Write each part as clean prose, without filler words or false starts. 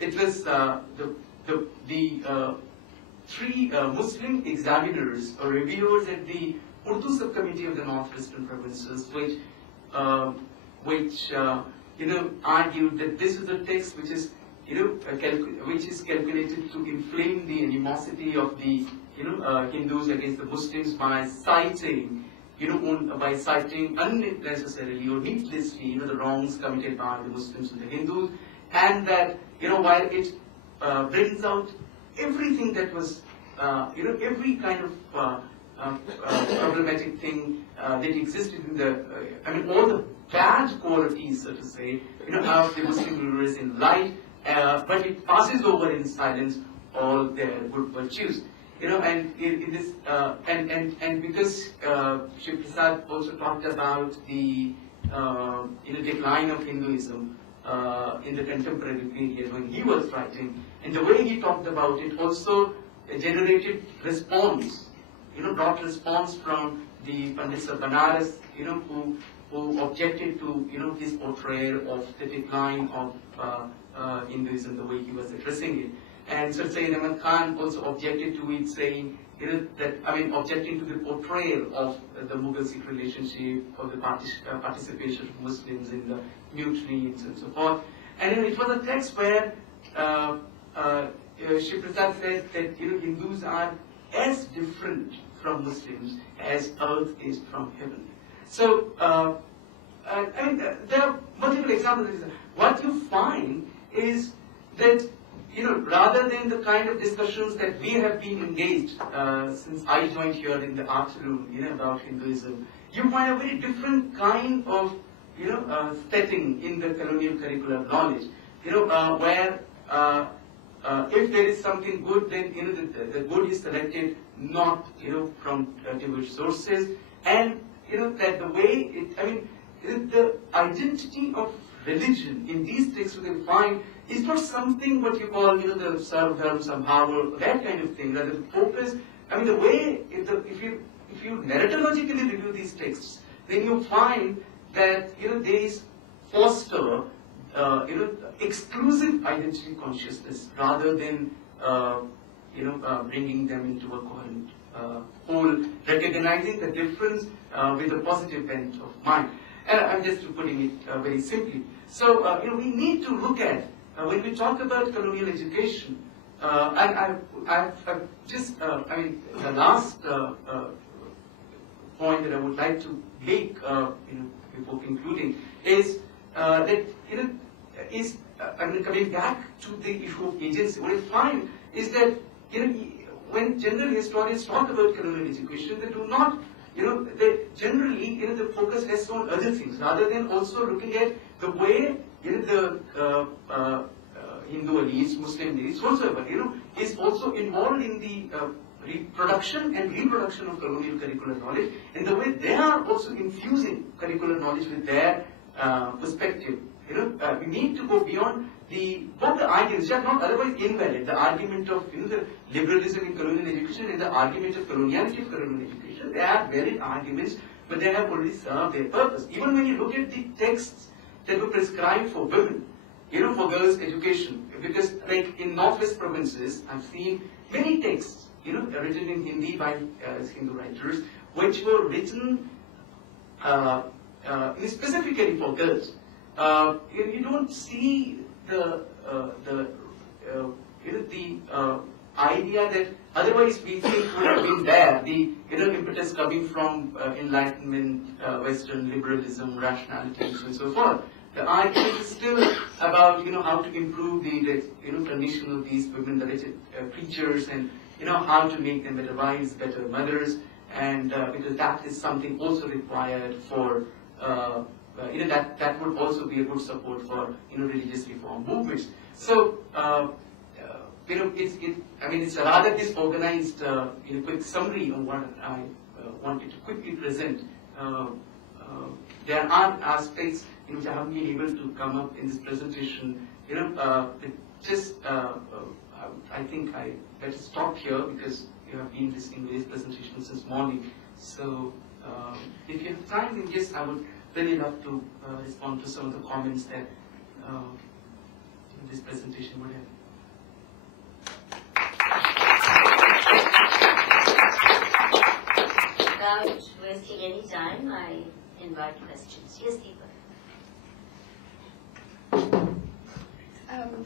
It was the three Muslim examiners or reviewers at the Urdu subcommittee of the Northwestern provinces, which argued that this is a text which is which is calculated to inflame the animosity of the Hindus against the Muslims by citing unnecessarily or needlessly the wrongs committed by the Muslims and the Hindus, and that while it brings out everything that was every kind of problematic thing that existed in the all the bad qualities, so to say, of the Muslim rulers in light, but it passes over in silence all their good virtues. And in this, and because Shri Prasad also talked about the decline of Hinduism in the contemporary period when he was writing, and the way he talked about it also generated response, brought response from the Pandits of Banaras, who objected to his portrayal of the decline of Hinduism, the way he was addressing it. And Sir Sayyid Ahmad Khan also objected to it, saying objecting to the portrayal of the Mughal-Sikh relationship, of the participation of Muslims in the mutinies and so forth. And it was a text where Shri Prasad said that Hindus are as different from Muslims as earth is from heaven. So there are multiple examples. What you find is that rather than the kind of discussions that we have been engaged since I joined here in the afternoon, about Hinduism, you find a very different kind of, setting in the colonial curricular knowledge, where if there is something good, then the good is selected not from diverse sources, and that the way the identity of religion in these texts we can find is not something what you call the Sarvdharma Sambhava, that kind of thing. Rather, the focus, the way if you narratologically review these texts, then you find that they foster exclusive identity consciousness rather than bringing them into a coherent whole, recognizing the difference with a positive bent of mind. And I'm just putting it very simply. So we need to look at when we talk about colonial education, and I've just the last point that I would like to make before concluding is that coming back to the issue of agency, what I find is that when general historians talk about colonial education, they do not they generally the focus rests on other things rather than also looking at the way the Hindu elites, Muslim elites, whatsoever, is also involved in the reproduction and reproduction of colonial curricular knowledge, and the way they are also infusing curricular knowledge with their perspective. We need to go beyond both the arguments, which are not otherwise invalid. The argument of the liberalism in colonial education and the argument of coloniality of colonial education, they are valid arguments, but they have already served their purpose. Even when you look at the texts that were prescribed for women, for girls' education, because like in Northwest provinces, I've seen many texts, written in Hindi by Hindu writers, which were written specifically for girls. You don't see the idea that otherwise we think would have been there, the impetus coming from Enlightenment, Western liberalism, rationality, and so forth. The argument is still about how to improve the condition of these women, the wretched creatures, and how to make them better wives, better mothers, and because that is something also required for that would also be a good support for religious reform movements. So it's a rather disorganized quick summary of what I wanted to quickly present. There are aspects in which I haven't been able to come up in this presentation. I think I better stop here because you have been listening to this presentation since morning. So if you have time, then yes, I would really love to respond to some of the comments that this presentation would have. Without wasting any time, I invite questions. Yes, Deepa.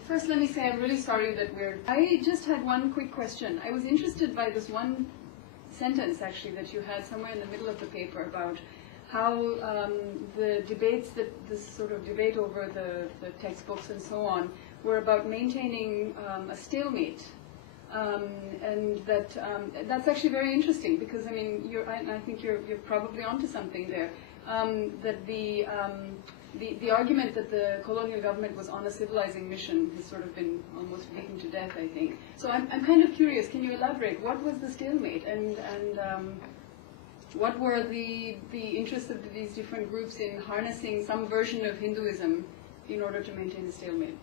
First, let me say I'm really sorry that I just had one quick question. I was interested by this one sentence, actually, that you had somewhere in the middle of the paper about how the debates, this sort of debate over the textbooks and so on, were about maintaining a stalemate. And that's actually very interesting because, I mean, I think you're probably onto something there. That the argument that the colonial government was on a civilizing mission has sort of been almost beaten to death, I think. So I'm kind of curious, can you elaborate? What was the stalemate and what were the interests of these different groups in harnessing some version of Hinduism in order to maintain the stalemate?